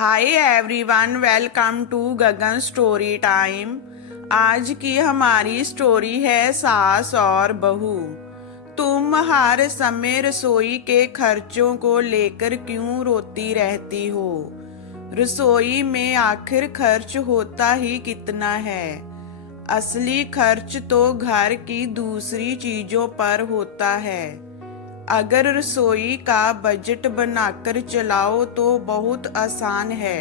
Hi everyone, welcome to Gagan story time. आज की हमारी स्टोरी है सास और बहू। तुम हर समय रसोई के खर्चों को लेकर क्यों रोती रहती हो? रसोई में आखिर खर्च होता ही कितना है? असली खर्च तो घर की दूसरी चीजों पर होता है। अगर रसोई का बजट बनाकर चलाओ तो बहुत आसान है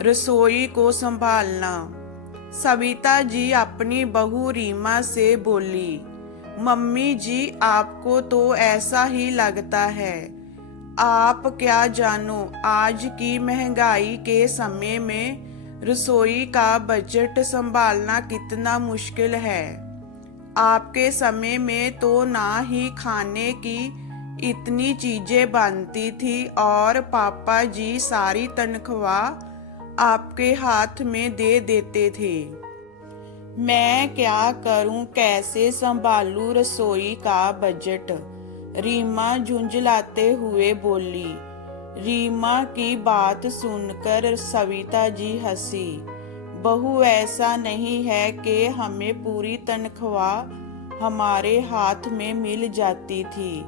रसोई को संभालना। सविता जी अपनी बहू रीमा से बोली, मम्मी जी आपको तो ऐसा ही लगता है। आप क्या जानो आज की महंगाई के समय में रसोई का बजट संभालना कितना मुश्किल है। आपके समय में तो ना ही खाने की इतनी चीजें बनती थी और पापा जी सारी तनख्वाह आपके हाथ में दे देते थे। मैं क्या करूं, कैसे संभालूं रसोई का बजट? रीमा झुंझलाते हुए बोली। रीमा की बात सुनकर सविता जी हंसी। बहू, ऐसा नहीं है कि हमें पूरी तनख्वाह हमारे हाथ में मिल जाती थी।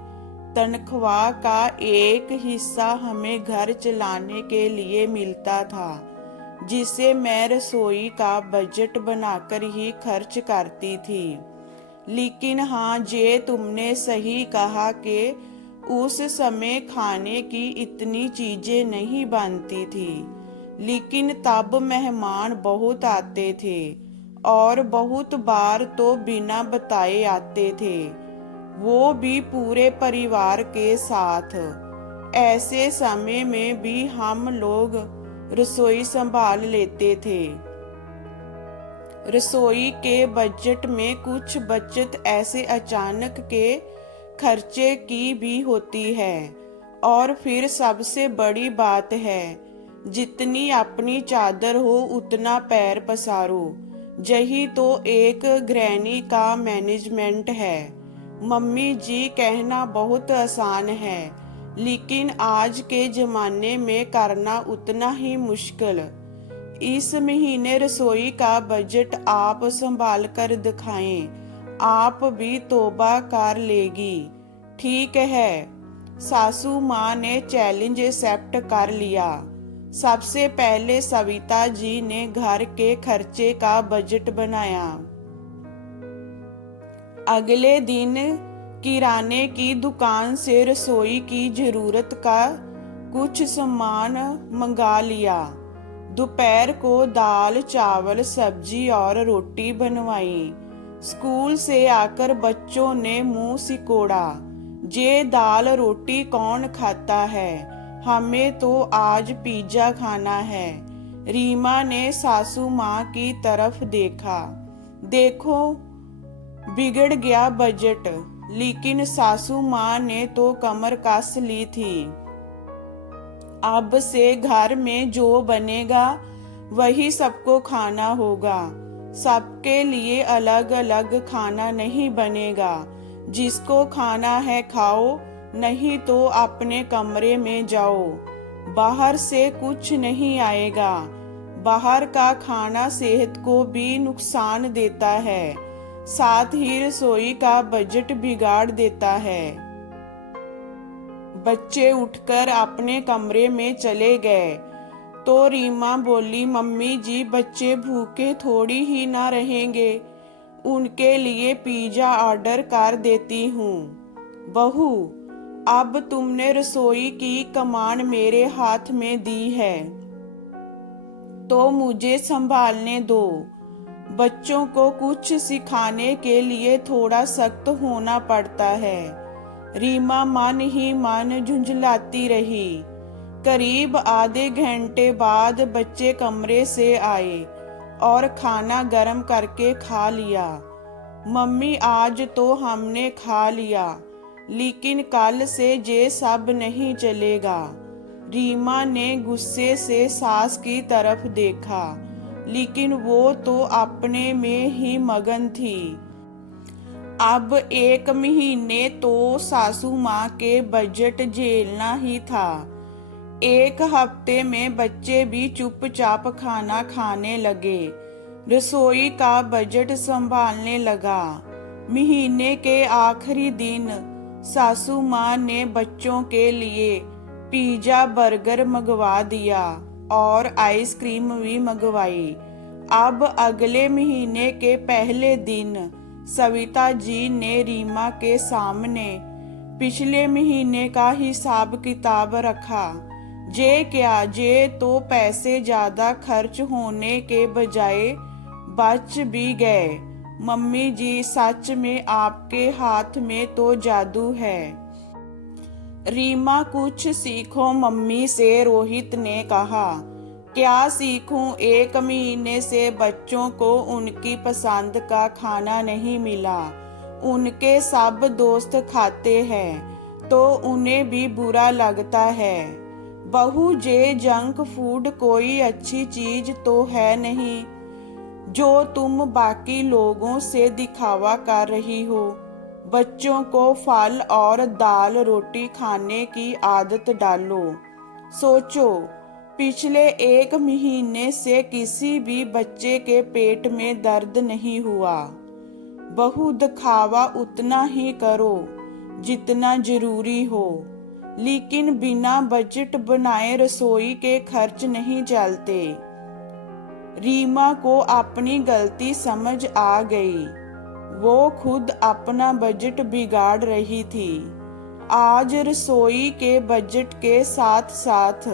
तनख्वाह का एक हिस्सा हमें घर चलाने के लिए मिलता था, जिसे मैं रसोई का बजट बनाकर ही खर्च करती थी। लेकिन हाँ, जे तुमने सही कहा कि उस समय खाने की इतनी चीजें नहीं बनती थी, लेकिन तब मेहमान बहुत आते थे और बहुत बार तो बिना बताए आते थे, वो भी पूरे परिवार के साथ। ऐसे समय में भी हम लोग रसोई संभाल लेते थे। रसोई के बजट में कुछ बचत ऐसे अचानक के खर्चे की भी होती है। और फिर सबसे बड़ी बात है, जितनी अपनी चादर हो उतना पैर पसारो। यही तो एक गृहिणी का मैनेजमेंट है। मम्मी जी, कहना बहुत आसान है, लेकिन आज के जमाने में करना उतना ही मुश्किल। इस महीने रसोई का बजट आप संभाल कर दिखाएं, आप भी तौबा कर लेगी। ठीक है। सासू माँ ने चैलेंज एक्सेप्ट कर लिया। सबसे पहले सविता जी ने घर के खर्चे का बजट बनाया। अगले दिन किराने की दुकान से रसोई की जरूरत का कुछ सामान मंगा लिया। दोपहर को दाल चावल सब्जी और रोटी बनवाई। स्कूल से आकर बच्चों ने मुंह सिकोड़ा, ये दाल रोटी कौन खाता है, हमें तो आज पिज्जा खाना है। रीमा ने सासू माँ की तरफ देखा। देखो, बिगड़ गया बजट। लेकिन सासू माँ ने तो कमर कस ली थी। अब से घर में जो बनेगा वही सबको खाना होगा। सबके लिए अलग अलग खाना नहीं बनेगा। जिसको खाना है खाओ, नहीं तो अपने कमरे में जाओ। बाहर से कुछ नहीं आएगा। बाहर का खाना सेहत को भी नुकसान देता है, साथ ही रसोई का बजट बिगाड़ देता है। बच्चे उठकर अपने कमरे में चले गए तो रीमा बोली, मम्मी जी बच्चे भूखे थोड़ी ही ना रहेंगे, उनके लिए पिज्जा ऑर्डर कर देती हूँ। बहू, अब तुमने रसोई की कमान मेरे हाथ में दी है तो मुझे संभालने दो। बच्चों को कुछ सिखाने के लिए थोड़ा सख्त होना पड़ता है। रीमा मन ही मन झुंझलाती रही। करीब आधे घंटे बाद बच्चे कमरे से आए और खाना गर्म करके खा लिया। मम्मी, आज तो हमने खा लिया, लेकिन कल से ये सब नहीं चलेगा। रीमा ने गुस्से से सास की तरफ देखा, लेकिन वो तो अपने में ही मगन थी। अब एक महीने तो सासू माँ के बजट झेलना ही था। एक हफ्ते में बच्चे भी चुपचाप खाना खाने लगे। रसोई का बजट संभालने लगा। महीने के आखिरी दिन सासू माँ ने बच्चों के लिए पिज्जा बर्गर मंगवा दिया और आइसक्रीम भी मंगवाई। अब अगले महीने के पहले दिन सविता जी ने रीमा के सामने पिछले महीने का हिसाब किताब रखा। जे तो पैसे ज्यादा खर्च होने के बजाय बच भी गए। मम्मी जी, सच में आपके हाथ में तो जादू है। रीमा, कुछ सीखो मम्मी से, रोहित ने कहा। क्या सीखूं? एक महीने से बच्चों को उनकी पसंद का खाना नहीं मिला। उनके सब दोस्त खाते हैं तो उन्हें भी बुरा लगता है। बहू, जे जंक फूड कोई अच्छी चीज तो है नहीं जो तुम बाकी लोगों से दिखावा कर रही हो। बच्चों को फल और दाल रोटी खाने की आदत डालो। सोचो, पिछले एक महीने से किसी भी बच्चे के पेट में दर्द नहीं हुआ। बहू, दिखावा उतना ही करो जितना जरूरी हो, लेकिन बिना बजट बनाए रसोई के खर्च नहीं चलते। रीमा को अपनी गलती समझ आ गई। वो खुद अपना बजट बिगाड़ रही थी। आज रसोई के बजट के साथ साथ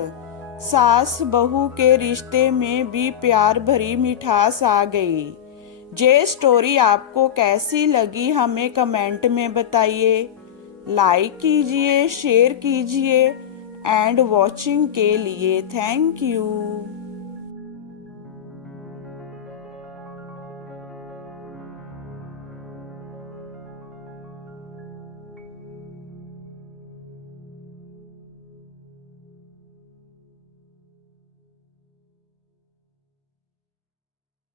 सास बहू के रिश्ते में भी प्यार भरी मिठास आ गई। ये स्टोरी आपको कैसी लगी हमें कमेंट में बताइए। लाइक कीजिए, शेयर कीजिए एंड वॉचिंग के लिए थैंक यू।